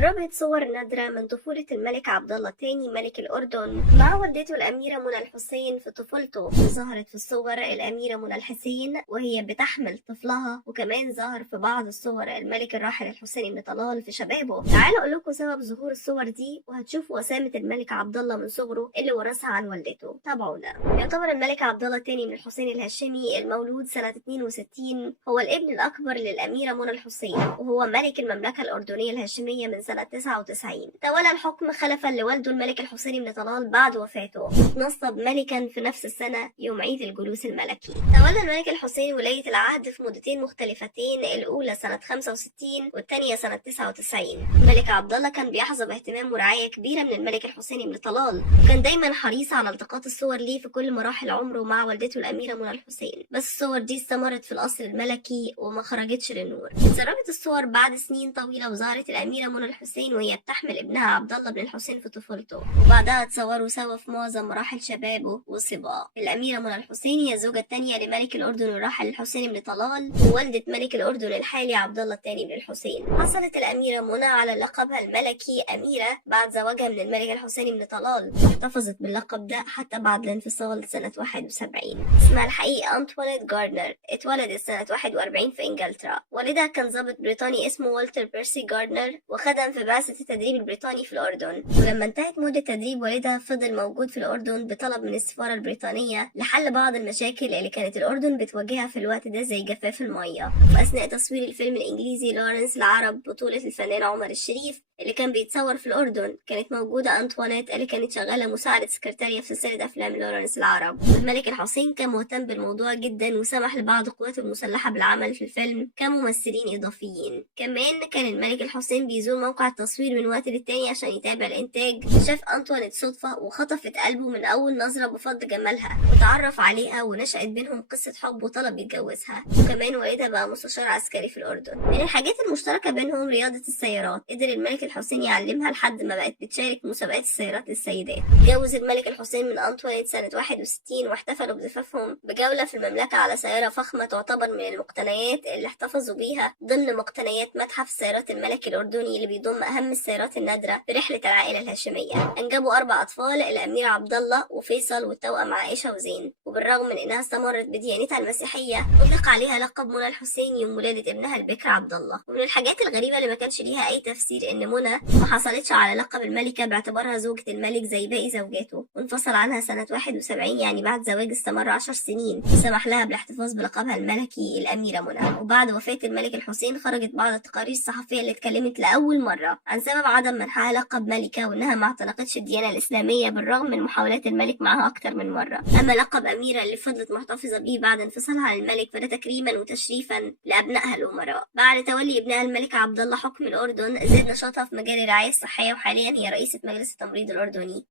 تسربت صور نادرة من طفولة الملك عبد الله الثاني ملك الأردن مع والدته الأميرة منى الحسين في طفولته. ظهرت في الصور الأميرة منى الحسين وهي بتحمل طفلها، وكمان ظهر في بعض الصور الملك الراحل الحسين بن طلال في شبابه. تعالوا أقول لكم سبب ظهور الصور دي وهتشوفوا وسامة الملك عبد الله من صغره اللي ورثها عن والدته. تابعونا. يعتبر الملك عبد الله الثاني من الحسين الهاشمي المولود سنة 62 هو الابن الأكبر للأميرة منى الحسين، وهو ملك المملكة الأردنية الهاشمية من سنة 99. تولى الحكم خلفا لوالده الملك الحسين بن طلال بعد وفاته، نصب ملكا في نفس السنة يوم عيد الجلوس الملكي. تولى الملك الحسين ولاية العهد في مدتين مختلفتين، الأولى سنة 65 والثانية سنة 99. الملك عبد الله كان بيحظى باهتمام ورعاية كبيرة من الملك الحسين بن طلال، وكان دايما حريص على التقاط الصور ليه في كل مراحل عمره مع والدته الأميرة منى الحسين. بس الصور دي استمرت في القصر الملكي وما خرجتش للنور. اتسربت الصور بعد سنين طويلة، وظهرت الأميرة منى الحسين وهي بتحمل ابنها عبد الله بن الحسين في طفولته، وبعدها اتصوروا سوا في معظم مراحل شبابه وصباه. الأميرة منى الحسين هي الزوجة الثانية لملك الأردن الراحل الحسين بن طلال، ووالدة ملك الأردن الحالي عبد الله الثاني بن الحسين. حصلت الأميرة منى على لقبها الملكي أميرة بعد زواجها من الملك الحسين بن طلال، واحتفظت باللقب ده حتى بعد الانفصال سنة 71. اسمها الحقيقي أنطوانيت جاردنر. اتولدت سنة 41 في إنجلترا. والدها كان ضابط بريطاني اسمه والتر بيرسي جاردنر، وخدم في بعثة التدريب البريطاني في الأردن. ولما انتهت مدة تدريب والدها فضل موجود في الأردن بطلب من السفارة البريطانية لحل بعض المشاكل اللي كانت الأردن بتواجهها في الوقت ده زي جفاف المية. وأثناء تصوير الفيلم الإنجليزي لورنس العرب بطولة الفنان عمر الشريف اللي كان بيتصور في الأردن، كانت موجودة أنطوانيت اللي كانت شغالة مساعدة سكرتارية في سلسلة أفلام لورنس العرب. الملك الحسين كان مهتم بالموضوع جدا، وسمح لبعض قواته المسلحة بالعمل في الفيلم كممثلين إضافيين. كمان كان الملك الحسين بيزور موقع التصوير من وقت للتاني عشان يتابع الإنتاج. شاف أنطوانيت صدفة وخطفت قلبه من أول نظرة بفضل جمالها، وتعرف عليها ونشأت بينهم قصة حب وطلب يتجوزها. وكمان والدها بقى مستشار عسكري في الأردن. من الحاجات المشتركة بينهم رياضة السيارات، قدر الملك الحسين يعلمها لحد ما بقت بتشارك مسابقات السيارات للسيدات. اتجوز الملك الحسين من أنطوانيت سنة 61، واحتفلوا بزفافهم بجولة في المملكة على سيارة فخمة تعتبر من المقتنيات اللي احتفظوا بيها ضمن مقتنيات متحف السيارات الملكي الأردني اللي بيضم أهم السيارات النادرة في رحلة العائلة الهاشمية. أنجبوا 4 أطفال، الأمير عبد الله وفيصل والتوأم عائشة وزين. وبالرغم من إنها استمرت بديانتها المسيحية، أطلق عليها لقب منى الحسين يوم ولادة ابنها البكر عبد الله. ومن الحاجات الغريبة اللي ما كانش ليها أي تفسير إن منى ما حصلتش على لقب الملكة باعتبارها زوجة الملك زي باقي زوجاته، وانفصل عنها سنة 71، يعني بعد زواج استمر 10 سنين، سمح لها بالاحتفاظ بلقبها الملكي الأميرة منى. وبعد وفاة الملك الحسين خرجت بعض التقارير الصحفية اللي اتكلمت لأول مرة عن سبب عدم منحها لقب ملكة، وإنها ما اعتنقتش الديانة الإسلامية بالرغم من محاولات الملك معها أكتر من مرة. أما لقب أميرة اللي فضلت محتفظة بيه بعد انفصالها عن الملك فده تكريما وتشريفا لأبنائها الأمراء. بعد تولي ابنها الملك عبد الله حكم الأردن، زاد نشاطها في مجال الرعاية الصحية، وحاليا هي رئيسة مجلس التمريض الأردني.